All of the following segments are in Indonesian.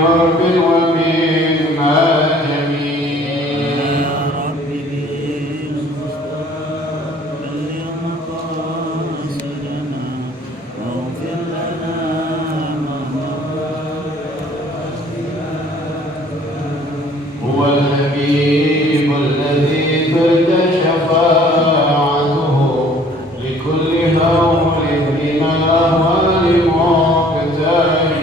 عرب ومن عجم. يا رب بالمصطفى بلغ مقاصدنا واغفر لنا ما هو الحبيب الذي ترجى شفاعته لكل هول من الأهوال مقتحم.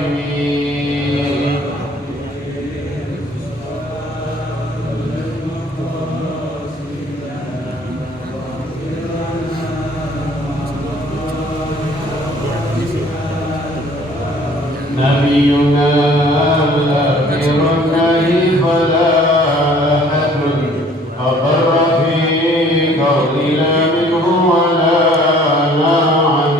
نبينا الآخر النهي فلا أحد أقر في قولنا منه ولا نعم.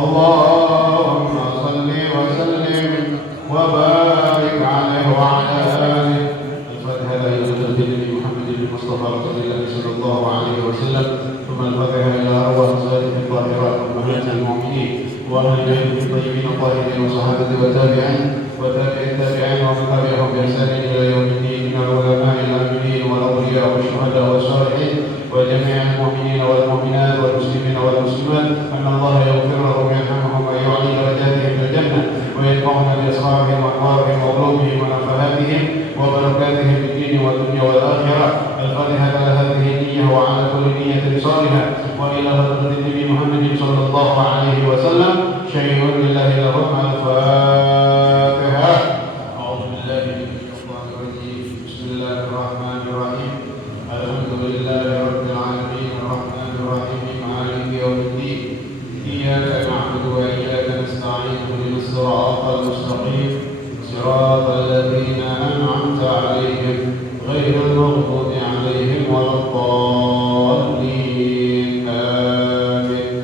اللهم صل وسلم وبارك عليه وعلى آله. الفاتحة إلى سيدنا محمد المصطفى رسول الله صلى الله عليه وسلم، ثم الفاتحة إلى أرواح سائر الطاهرات أمهات المؤمنين وأهل بيته الطيبين الطاهرين وصحابته والتابعين التابعين ومن تبعهم بإحسان إلى يوم الدين من العلماء العاملين والأولياء والشهداء والصالحين وجميع المؤمنين والمؤمنات والمسلمين والمسلمات، أن الله يغفر لهم ويرحمهم ويعلي درجاتهم في الجنة ويرفعنا بأسرارهم وأنوارهم وعلومهم ونفحاتهم وبركاتهم في الدين والدنيا والآخرة. الفاتحة على هذه النية وعلى كل نية صالحة وإلى حضرة النبي محمد صلى الله عليه وسلم. شيء لله لهم. الفاتحة. أعوذ بالله من الشيطان الرجيم. بسم الله الرحمن الرحيم. الحمد لله رب العالمين الرحمن الرحيم مالك يوم الدين. إياك نعبد وإياك نستعين اهدنا الصراط المستقيم صراط الذين أنعمت عليهم غير المغضوب عليهم ولا الضالين. آمين.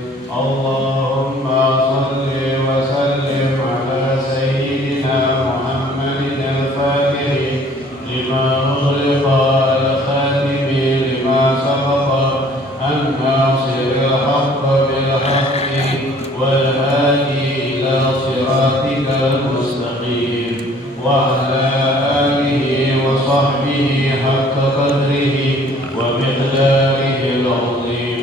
اللهم صل وسلم على سيدنا محمد الفاتح لما أغلق الخاتم لما سبق الناصر الحق بالحق والهادي إلى صراطك المستقيم وعلى آله وصحبه حق قدره ومقداره العظيم.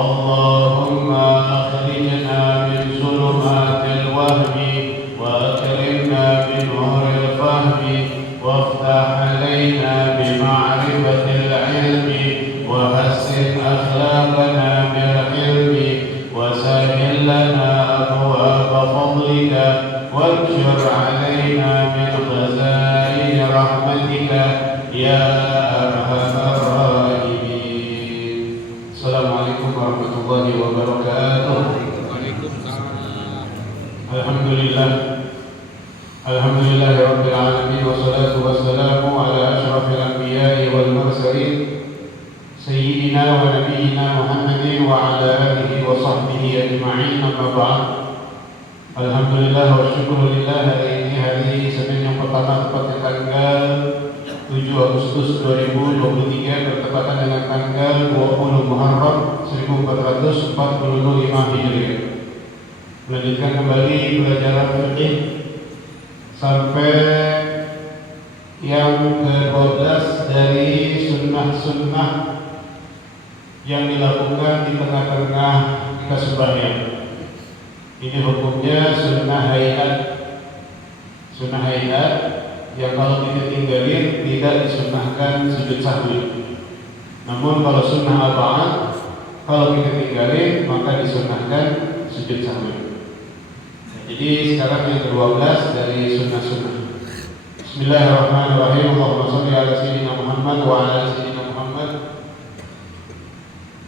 اللهم أخرجنا من ظلمات الوهم وأكرمنا بنور الفهم وافتح علينا بمعرفة العلم وحسن أخلاقنا بالحلم وسهل لنا أبواب فضلك وانشر علينا من خزائن رحمتك يا أرحم الراحمين. السلام عليكم ورحمة الله وبركاته. الحمد لله رب العالمين والصلاة والسلام على أشرف الأنبياء والمرسلين سيدنا ونبينا محمد وعلى آله وصحبه أجمعين. أما بعد. Alhamdulillah wa syukurillah, hari ini hari Senin yang pertama tepatnya tanggal 7 Agustus 2023 bertepatan dengan tanggal 20 Muharram 1445 Hijriah. Melanjutkan kembali pelajaran fikih sampai yang ke-12 dari sunnah-sunnah yang dilakukan di tengah-tengah ketika sembahyang. Ini hukumnya sunnah hayat. Sunnah hayat yang kalau kita tinggalin tidak disunnahkan sujud sahwi. Namun kalau sunnah arba'ah, kalau kita tinggalin maka disunnahkan sujud sahwi. Jadi sekarang yang ke-12 dari sunnah-sunnah. Bismillahirrahmanirrahim. Allahumma shalli ala sayyidina Muhammad wa ala sayyidina Muhammad.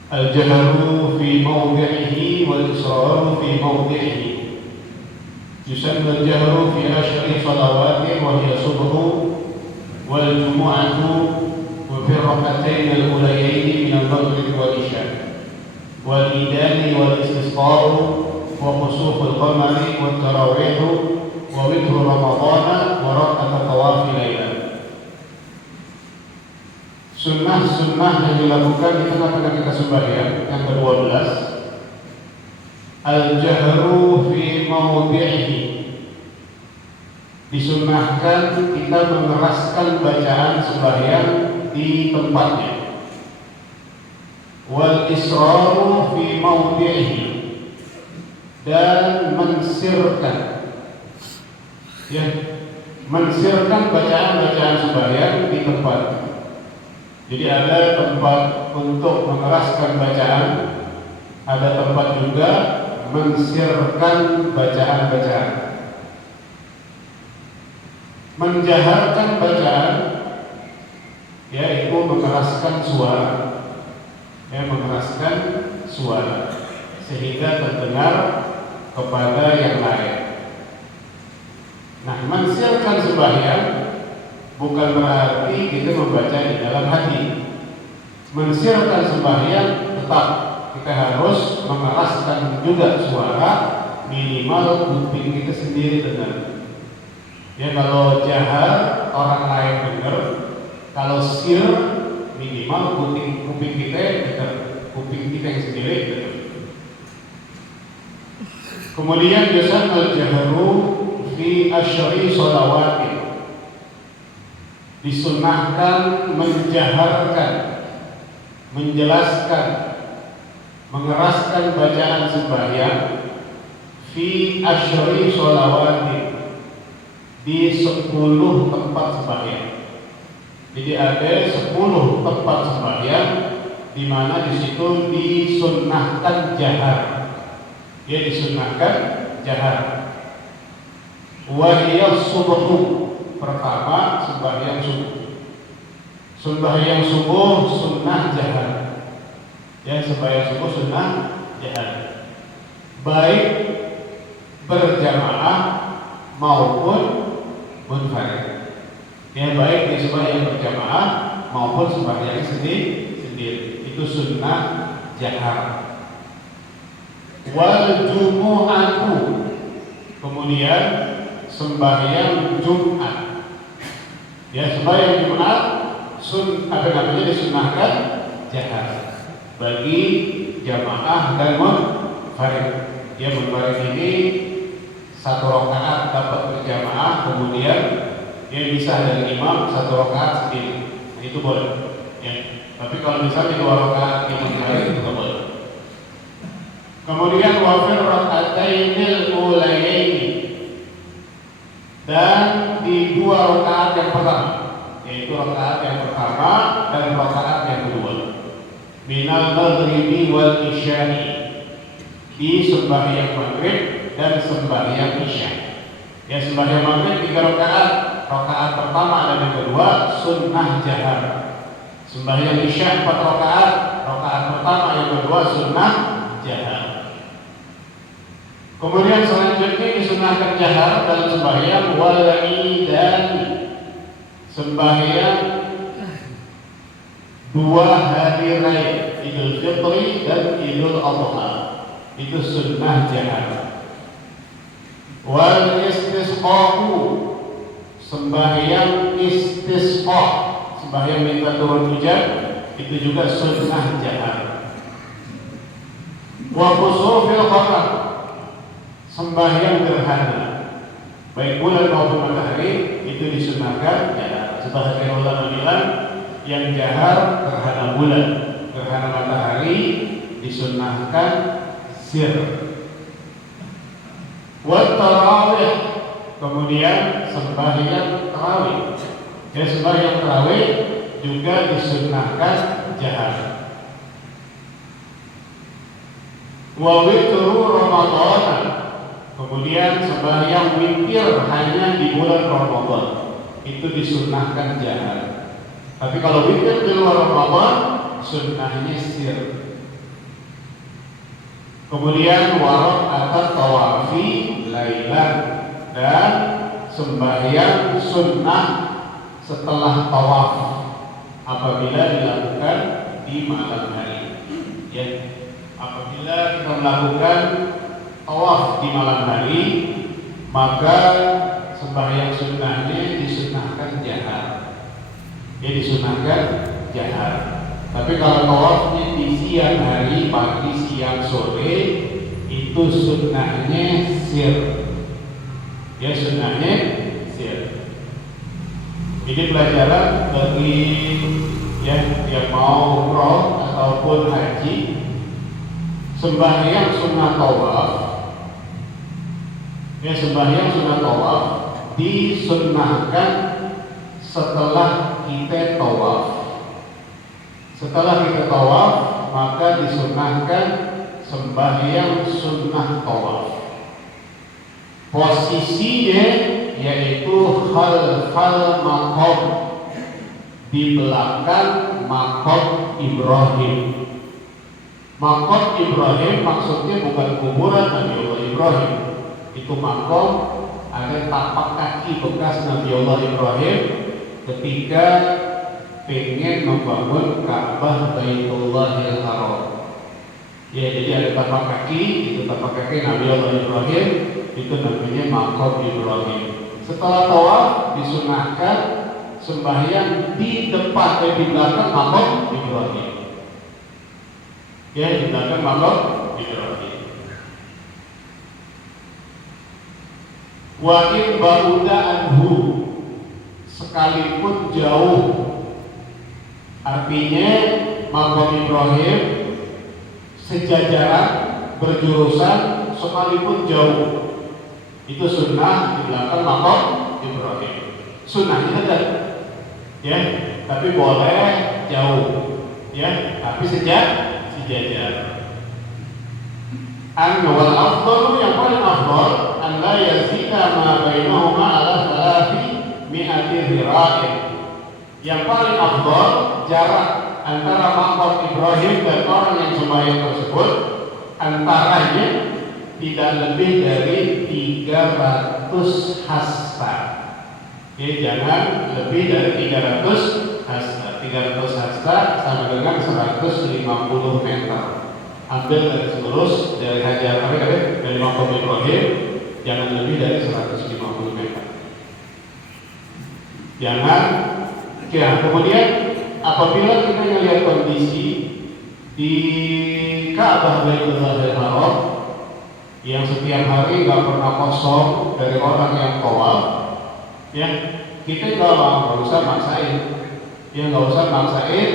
Al-jahru fi mawdi'ihi wal-israru fi mawdi'ihi. Yusamma al-jahru fi ashri salawatin wa hiya subhu wal jumu'atu wa fi rak'atayn al-ulayayn min al-maghrib wal isya wal idani wal istisqa'u wa khusuf al-qamari wat tarawih wa witru ramadhana wa raka'at tawafi lailan. Sunnah-sunnah yang dilakukan di tengah-tengah kita sembahyang yang ke-12, al-jahru fi mawdi'ihi. Disunnahkan kita mengeraskan bacaan sembahyang di tempatnya. Wal israru fi mawdi'ihi, dan mensirkan, ya, mensirkan bacaan-bacaan sembahyang di tempat. Jadi ada tempat untuk mengeraskan bacaan, ada tempat juga mensirkan bacaan-bacaan. Menjaharkan bacaan, yaitu mengeraskan suara, ya, mengeraskan suara sehingga terdengar kepada yang lain. Nah, mensirkan sembahyang bukan berarti kita membaca di dalam hati. Mensirkan sembahyang tetap kita harus mengeraskan juga suara, minimal kuping kita sendiri dengar. Ya, kalau jahar orang lain dengar, kalau sir minimal kuping kita dengar, kuping kita yang sendiri dengar. Kemudian biasa al-jahru fi asyri shalawatin. Disunnahkan menjaharkan, menjelaskan, mengeraskan bacaan sembahyang fi asyri shalawatin, di 10 tempat sembahyang. Jadi ada 10 tempat sembahyang di mana di situ disunnahkan jahar. Dia disunnahkan jahar. Wa hiya subuh. Pertama, sembahyang subuh. Sembahyang subuh sunnah jahar. Ya, sembahyang subuh sunnah jahar. Baik berjamaah maupun munfarid. Ya, baik di sembahyang berjamaah maupun sembahyang sendiri. Itu sunnah jahar. Wal jumu'atu. Kemudian sembahyang Jumat. Ya, sembahyang Jumat disunnahkan jahar bagi jamaah dan munfarid. Ya, munfarid ini 1 rakaat dapat berjamaah, kemudian dia bisa dari imam 1 rakaat sendiri. Nah, itu boleh. Ya. Tapi kalau misalnya 2 rakaat imam munfarid itu boleh. Kemudian wafir raka'atainil ulayaini, dan di 2 rakaat yang pertama, yaitu rakaat yang pertama dan rakaat yang kedua. Minal maghribi wal isya'i, di sembahyang maghrib dan sembahyang isya. Ya, sembahyang maghrib 3 rakaat, rakaat pertama dan yang kedua sunnah jahar. Sembahyang isya 4 rakaat, rakaat pertama yang kedua sunnah jahar. Kemudian selanjutnya disunahkan jahar dalam sembahyang wal idan, sembahyang 2 hari raya, Idul Fitri dan Idul Adha. Itu sunnah jahar. Wal istisqa'u, sembahyang istisqa, sembahyang minta turun hujan, itu juga sunnah jahar. Wa khusufil qamar, sembahyang gerhana, baik bulan maupun matahari, itu disunahkan jahar. Sebagian ulama bilang yang jahar gerhana bulan, gerhana matahari disunahkan sir. Wa tarawih, kemudian sembahyang tarawih. Ya, sembahyang tarawih juga disunahkan jahar. Wa witru Ramadan, kemudian sembahyang witir hanya di bulan Ramadan, itu disunahkan jahar. Tapi kalau witir di luar Ramadan, sunnahnya sir. Kemudian warok atau tawafi lailan, dan sembahyang sunnah setelah tawaf apabila dilakukan di malam hari. Ya, apabila kita melakukan tawaf di malam hari, maka sembahyang sunnahnya disunahkan jahar. Ya disunahkan jahar. Tapi kalau tawafnya di siang hari, pagi, siang, sore, itu sunnahnya sir. Ya sunnahnya sir. Ini pelajaran bagi yang mau umroh ataupun haji. Sembahyang sunnah tawaf, sembahyang sunnah tawaf disunnahkan setelah kita tawaf. Setelah kita tawaf, maka disunnahkan sembahyang sunnah tawaf. Posisinya yaitu khalfal maqam, di belakang maqam Ibrahim. Maqam Ibrahim maksudnya bukan kuburan Nabi Allah Ibrahim. Itu maqam, ada tapak kaki bekas Nabi Allah Ibrahim ketika pengen membangun Ka'bah Baitullahil Haram. Ya, jadi ada tapak kaki, itu tapak kaki Nabi Allah Ibrahim, itu namanya maqam Ibrahim. Setelah tawaf disunahkan sembahyang di depan di belakang maqam Ibrahim. Ya, di belakang maqam Ibrahim. Wa in ba'uda anhu, sekalipun jauh. Artinya maqam Ibrahim sejajaran berjurusan sekalipun jauh. Itu sunnah di belakang maqam Ibrahim. Sunnahnya dekat. Ya, tapi boleh jauh. Ya, tapi sejajar. Wal afdalu, yang paling afdal an la yazida ma bainahuma ala thalathi mi'ati dhira'in. Yang paling afdal jarak antara maqam Ibrahim dan orang yang sembahyang tersebut antaranya tidak lebih dari 300 hasta. Ya, jangan lebih dari 300 hasta. 300 hasta sama dengan 150 meter. Ambil dari lurus dari Hajar Aswad dari maqam Ibrahim, jangan lebih dari 150 meter. Jangan. Ya, kemudian apabila kita melihat kondisi di Ka'bah Baitullahil Haram yang setiap hari nggak pernah kosong dari orang yang tawaf, ya kita nggak usah maksain. Ya, nggak usah maksain,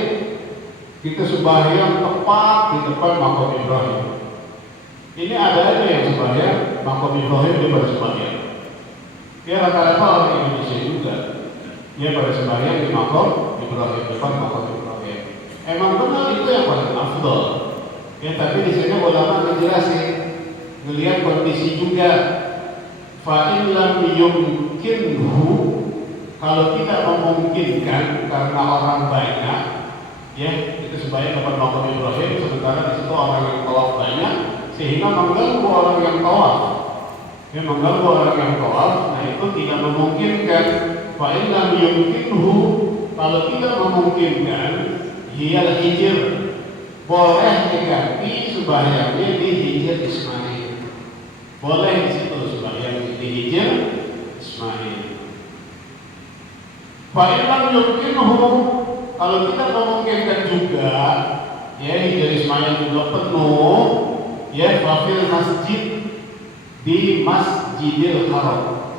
kita sembahyang tepat di depan maqam Ibrahim. Ini ada aja yang sembahyang maqam Ibrahim di pada sembahyang. Ya, rata-rata orang Indonesia juga. Ya, pada sembahyang di maqam Ibrahim, depan maqam Ibrahim. Emang benar itu yang paling afdal. Ya, tapi di sini ulama menjelaskan, melihat kondisi juga. Fa in lam yumkinhu, kalau tidak memungkinkan karena orang banyak, ya itu sembahyang depan maqam Ibrahim, sementara di situ orang yang tawaf banyak, sehingga mengganggu orang yang tawaf. Ya, mengganggu orang yang tawaf, nah itu tidak memungkinkan. Fa in lam yumkinhu, kalau tidak memungkinkan, hiyal hijr, boleh diganti sembahyangnya di hijr Ismail. Boleh di situ sembahyang di hijr Ismail. Fa'illam yumkinuhu, kalau kita memungkinkan juga, ya hijr Ismail juga penuh, ya fafil masjid, di Masjidil Haram,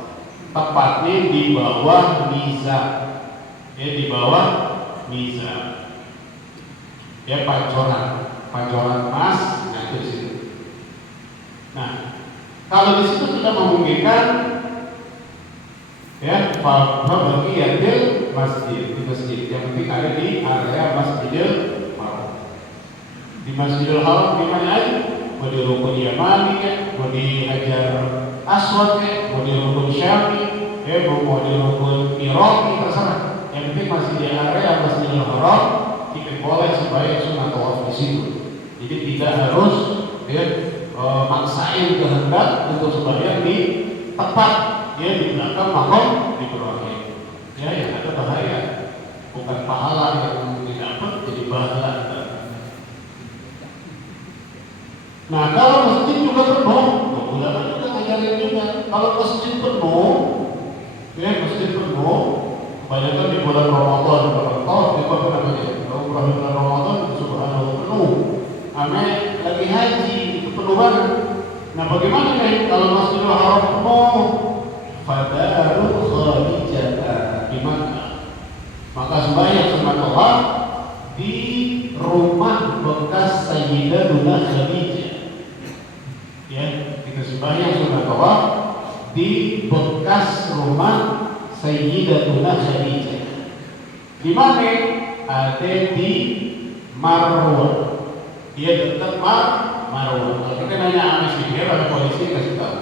tepatnya di bawah mizab, ya di bawah mizab, ya pancoran emas, nah itu di situ. Nah, kalau di situ tidak memungkinkan, ya bagi yadil masjid, di masjid yang penting ada di area Masjidil Haram. Di Masjidil Haram di mana aja, mau di rukun Yamani ya, mau di Hajar Aswad ya, mau di rukun Syami ya, mau di rukun Iraqi, terserah. Yang penting masih di area Masjidil Haram, kita boleh sembahyang sunat tawaf di situ. Jadi tidak harus ya maksain kehendak untuk sembahyang di tempat, ya di belakang maqam Ibrahim. Ya, yang ada bahaya, bukan pahala yang didapat, jadi pahala. Nah, kalau masjid juga penuh, ulama juga ngajarin juga, kalau masjid penuh, Banyak kan di bulan Ramadan, itu apa namanya? Umrah di bulan Ramadan, subhanallah penuh. Ame lagi haji itu penuh banget. Nah bagaimana nih kalau Masjidil Haram penuh? Fadarul Khadijah di Makkah. Maka sembahyang sunat tawaf di rumah bekas Sayyidatuna Khadijah. Ya, kita sembahyang sunat tawaf di bekas rumah Sayyidatuna Khadijah. Di mana? Ada di Marwah. Dia dekat Marwah. Kalau kita nanya Anas ini, dia pada polisi kasih tahu.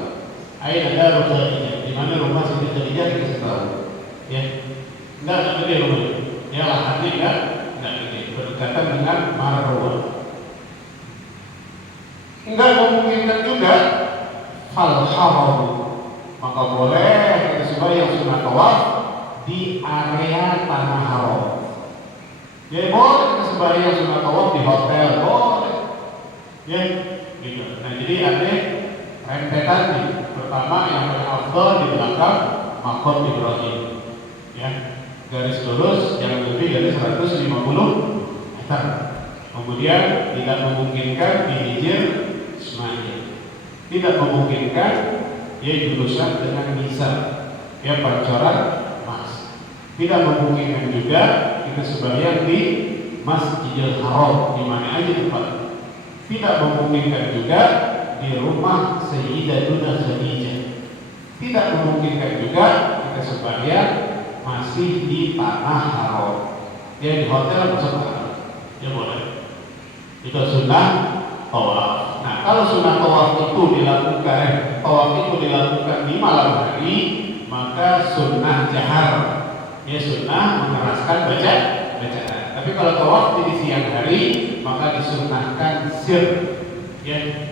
Ayo ada Khadijah. Di mana rumah Sayyidatuna Khadijah dikasih tahu. Ya, enggak gede rumahnya. Ya lahannya enggak gede. Berdekatan dengan Marwah. Enggak memungkinkan juga fal haram. Maka boleh kita sembahyang sunat tawaf di area tanah haram. Ya boleh kita sembahyang sunat tawaf di hotel, boleh. Ya, gitu. Nah jadi ada rentetan nih. Pertama yang paling afdal di belakang Maqam Ibrahim. Ya, garis lurus yang lebih dari 150 meter. Kemudian tidak memungkinkan di hijir Ismail. Tidak memungkinkan ya jurusan dengan Nisa, ya pancoran emas. Tidak memungkinkan juga kita sembahyang di Masjidil Haram di mana aja tempat. Tidak memungkinkan juga di rumah Sayyidatuna Khadijah. Tidak memungkinkan juga kita sembahyang masih di tanah haram. Ya di hotel masuk haram. Ya boleh. Itu sunnah tawaf. Nah kalau sunnah tawaf itu dilakukan di malam hari, maka sunnah jahar. Ya sunnah mengeraskan bacaan. Tapi kalau tawaf di siang hari, maka disunnahkan sir. Ya.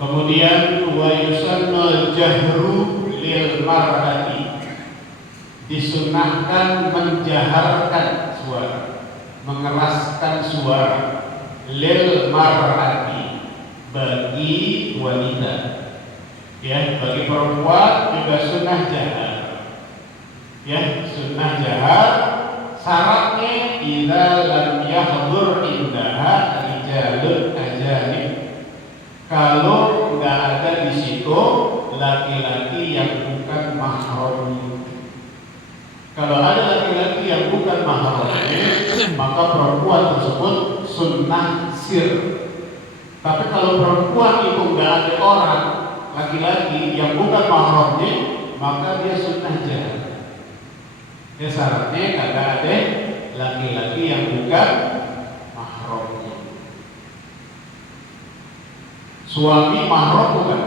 Kemudian wa yusannal jahru lil mar'ati. Disunnahkan menjaharkan suara, mengeraskan suara lil mar'ati bagi wanita. Ya, bagi perempuan juga sunnah jahar. Ya, sunnah jahar syaratnya idza lam yahdhur indaha rijalun ajanib. Kalau nggak ada di situ laki-laki yang bukan mahram. Kalau ada laki-laki yang bukan mahramnya, maka perempuan tersebut sunnah sir. Tapi kalau perempuan itu nggak ada orang laki-laki yang bukan mahramnya, maka dia sunnah jahar. Ya syaratnya kagak ada laki-laki yang bukan mahramnya. Suami mahram bukan?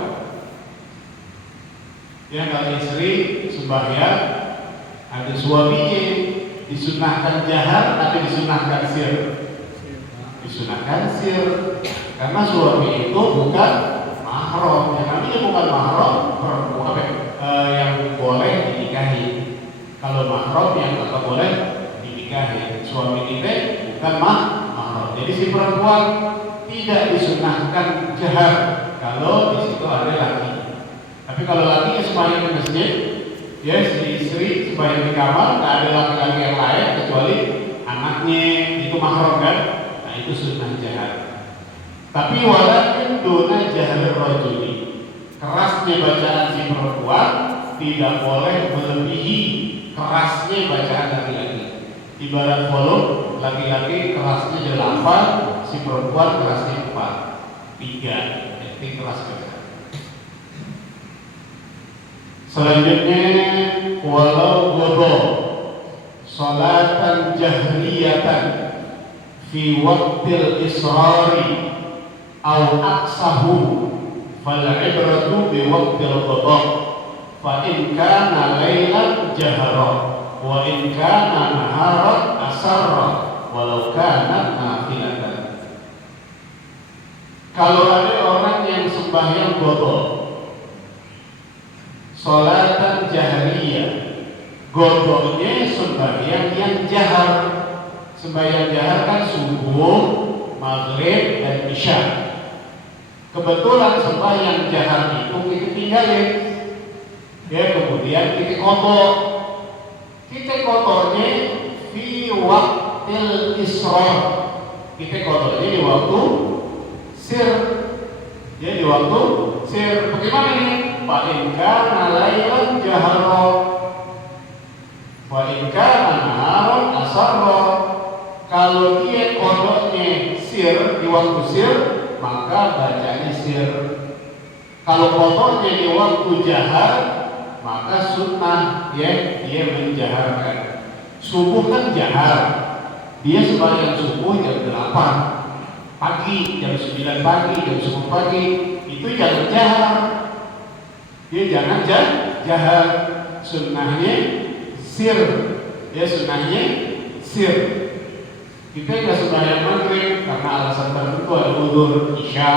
Ya kalau istri sembahyang ada suaminya, disunahkan jahar atau disunahkan sir? Disunahkan sir, karena suami itu bukan mahram. Yang namanya bukan mahram perempuan yang boleh dinikahi. Kalau mahram yang tidak boleh dinikahi. Suami kita bukan mahram. Jadi si perempuan tidak disunahkan jahar kalau di situ ada laki. Tapi kalau laki sembahyang di masjid, ya si istri sembahyang di kamar, tidak ada laki-laki yang lain kecuali anaknya, itu mahram kan? Nah itu sunnah jahar. Tapi walakin dona jahar rajuli, kerasnya bacaan si perempuan tidak boleh melebihi kerasnya bacaan laki-laki. Ibarat volume laki-laki kerasnya 8, si perempuan kerasnya 4, 3, itu keras bacaan. Selanjutnya walau godo salatan jahriyatan fi waqtil israri au aksahu fal ibratu bi waqtil qada fa in kana lailan jahara wa in kana naharan asarra walau kana nafilatan. Kalau ada orang yang sembahyang godo salatan jahriyah, godonya sembahyang yang jahar. Sembahyang jahar kan subuh, maghrib, dan isya. Kebetulan sembahyang jahar itu kita tinggalin. Ya, kemudian kita kodok. Kita kodoknya fi waqtil israr. Kita kodoknya di waktu sir. Ya, di waktu sir. Bagaimana ini? Fa in kana lailan jahara wa in kana naharan asarra. Kalau dia kodoknya sir di waktu sir, maka bacanya sir. Kalau kodoknya di waktu jahar, maka sunnah ya dia menjaharkan. Subuh kan jahar, dia sembahyang subuh jam 8 pagi, jam 9 pagi, jam 10 pagi, itu jangan jahar. Dia jangan jahar. Sunnahnya sir. Ya, sunnahnya sir. Kita nggak sembahyang maghrib karena alasan tertentu, ada udzur isya.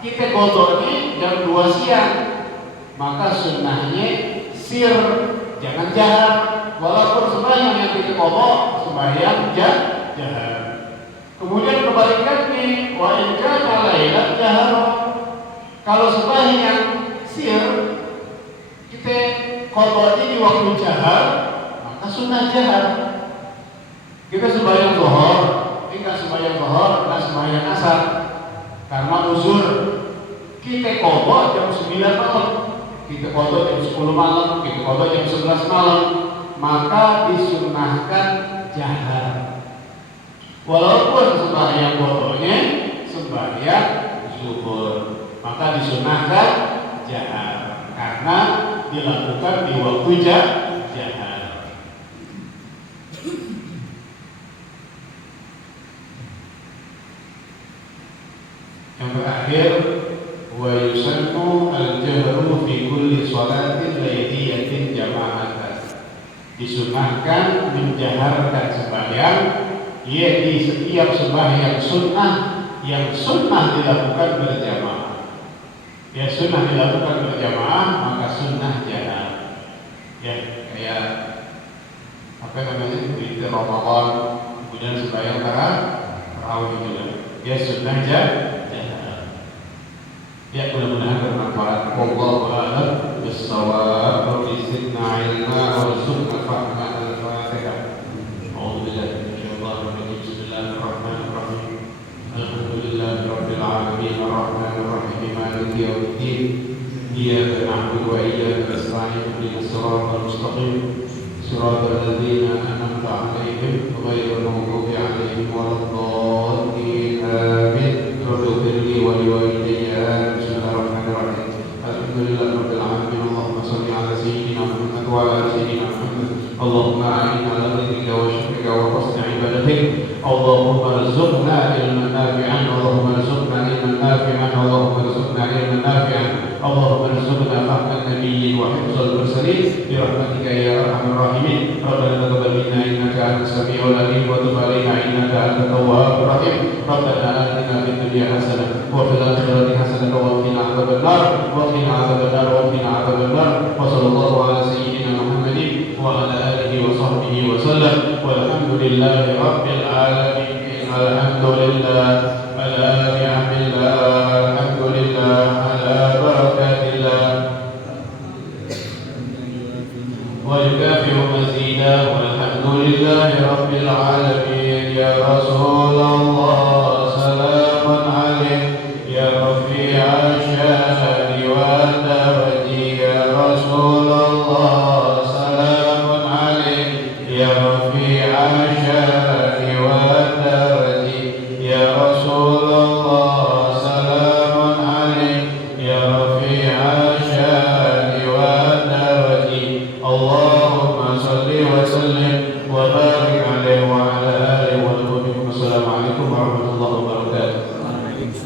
Kita kodoknya jam 2 siang, maka sunnahnya sir, jangan jahar. Walaupun sembahyang yang kita kodok sembahyang jahar. Kemudian kebalikannya, wa in kana lailan jahar. Kalau sembahyang sir, kita kodoknya di waktu jahar, maka sunnah jahar. Kita sembahyang zuhur, enggak sembahyang zuhur, enggak sembahyang asar karena uzur. Kita kodok jam 9 malam, kita kodok jam 10 malam, kita kodok jam 11 malam, maka disunnahkan jahar. Walaupun sembahyang kodoknya sembahyang zuhur, maka disunnahkan jahar karena dilakukan di waktu jahar. Yang terakhir, wa yusannu al-jahru fi kulli sholatin layliyatin jama'atan. Disunahkan menjaharkan sembahyang ya di setiap sembahyang sunnah yang sunnah dilakukan berjamaah. Ya, sunnah dilakukan berjamaah maka sunnah jahar. Ya, kayak apa namanya di Ramadan kemudian sembahyang tarawih juga. Ya, sunnah jahar. Ya, mudah-mudahan bermanfaat. Wallahu a'lam bis-shawab. Rabbi zidna ilma warzuqna fahma al-Fatihah. A'udzu billahi minasyaitonir rajim. Bismillahirrahmanirrahim. Alhamdulillahirabbil alamin arrahmanir rahim maliki yaumiddin. Iyyaka na'budu wa iyyaka nasta'in ihdinas siratal mustaqim. Siratal ladzina an'amta 'alaihim ghairil maghdubi 'alaihim waladdallin. Amin. Rabbighfirli wa liwalidayya. Bismillahirrahmanirrahim. Alhamdulillahirabbil alamin. Allahumma shalli ala sayyidina Muhammad wa ala sayyidina Muhammad. Allahumma a'inna ala dhikrika wa syukrika wa husni ibadatik. Allahumma arzuqna ilman nafi'an. Allahumma arzuqna ilman nafi'an. Allahumma arzuqna ilman nafi'an. Allahumma arzuqna fahman nabiyyin wa hifdzal mursalin bi rahmatika ya arhamar rahimin. Rabbana taqabbal minna innaka antas samiul alim wa tub 'alaina innaka antat tawwabur rahim. Rabbana atina fid dunya hasanah wa fil akhirati hasanah wa qina adzabannar wa qina adzabannar wa qina adzabannar. Wa sallallahu ala sayyidina Muhammadin wa ala alihi wa sahbihi wa sallam. Walhamdulillahi rabbil alamin. Alhamdulillah ala ni'amillah. Alhamdulillah ala barakatillah. Wa yukafi'u mazida. Walhamdulillahi rabbil alamin. Ya Rasulullah salamun alaik. Ya Rafi'a syahri wa tawaji. Ya Rasulullah salamun alaik. Ya Rafi'a syahri